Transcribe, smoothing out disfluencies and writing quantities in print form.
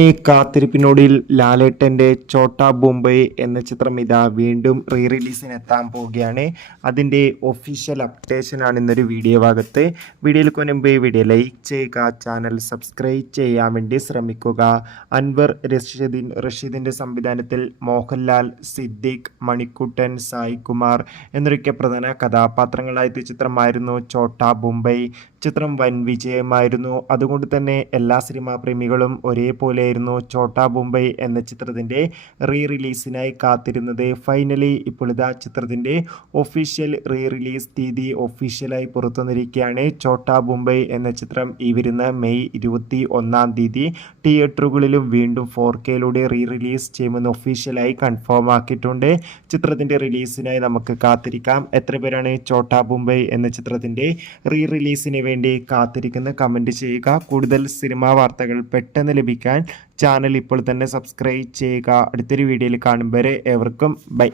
ഈ കാത്തിരിപ്പിനൊടുവിൽ ലാലേട്ടൻ്റെ ഛോട്ടാ മുംബൈ എന്ന ചിത്രം ഇതാ വീണ്ടും റീ റിലീസിന് എത്താൻ പോവുകയാണ്. അതിൻ്റെ ഒഫീഷ്യൽ അപ്ഡേഷനാണ് ഇന്നൊരു വീഡിയോ ഭാഗത്ത്. വീഡിയോയിൽ മുൻപ് വീഡിയോ ലൈക്ക് ചെയ്യുക, ചാനൽ സബ്സ്ക്രൈബ് ചെയ്യാൻ വേണ്ടി ശ്രമിക്കുക. അൻവർ റഷീദിൻ്റെ സംവിധാനത്തിൽ മോഹൻലാൽ, സിദ്ദിഖ്, മണിക്കുട്ടൻ, സായികുമാർ എന്നൊക്കെ പ്രധാന കഥാപാത്രങ്ങളായ ചിത്രമായിരുന്നു ഛോട്ടാ മുംബൈ. ചിത്രം വൻ വിജയമായിരുന്നു. അതുകൊണ്ട് തന്നെ എല്ലാ സിനിമാ പ്രേമികളും ഒരേപോലെയായിരുന്നു ഛോട്ടാ മുംബൈ എന്ന ചിത്രത്തിൻ്റെ റീ റിലീസിനായി കാത്തിരുന്നത്. ഫൈനലി ഇപ്പോൾ ഇതാ ചിത്രത്തിൻ്റെ ഒഫീഷ്യൽ റീ റിലീസ് തീയതി ഒഫീഷ്യലായി പുറത്തു വന്നിരിക്കുകയാണ്. ഛോട്ടാ മുംബൈ എന്ന ചിത്രം ഈ വരുന്ന മെയ് 21 തിയേറ്ററുകളിലും വീണ്ടും 4Kയിലൂടെ റീ റിലീസ് ചെയ്യുമെന്ന് ഒഫീഷ്യലായി കൺഫേം ആക്കിയിട്ടുണ്ട്. ചിത്രത്തിൻ്റെ റിലീസിനായി നമുക്ക് കാത്തിരിക്കാം. എത്ര പേരാണ് ഛോട്ടാ മുംബൈ എന്ന ചിത്രത്തിൻ്റെ റീ റിലീസിന് വേണ്ടി കാത്തിരിക്കുന്ന കമൻറ്റ് ചെയ്യുക. കൂടുതൽ സിനിമാ വാർത്തകൾ പെട്ടെന്ന് ലഭിക്കാൻ ചാനൽ ഇപ്പോൾ തന്നെ സബ്സ്ക്രൈബ് ചെയ്യുക. അടുത്തൊരു വീഡിയോയിൽ കാണും വരെ ഏവർക്കും ബൈ.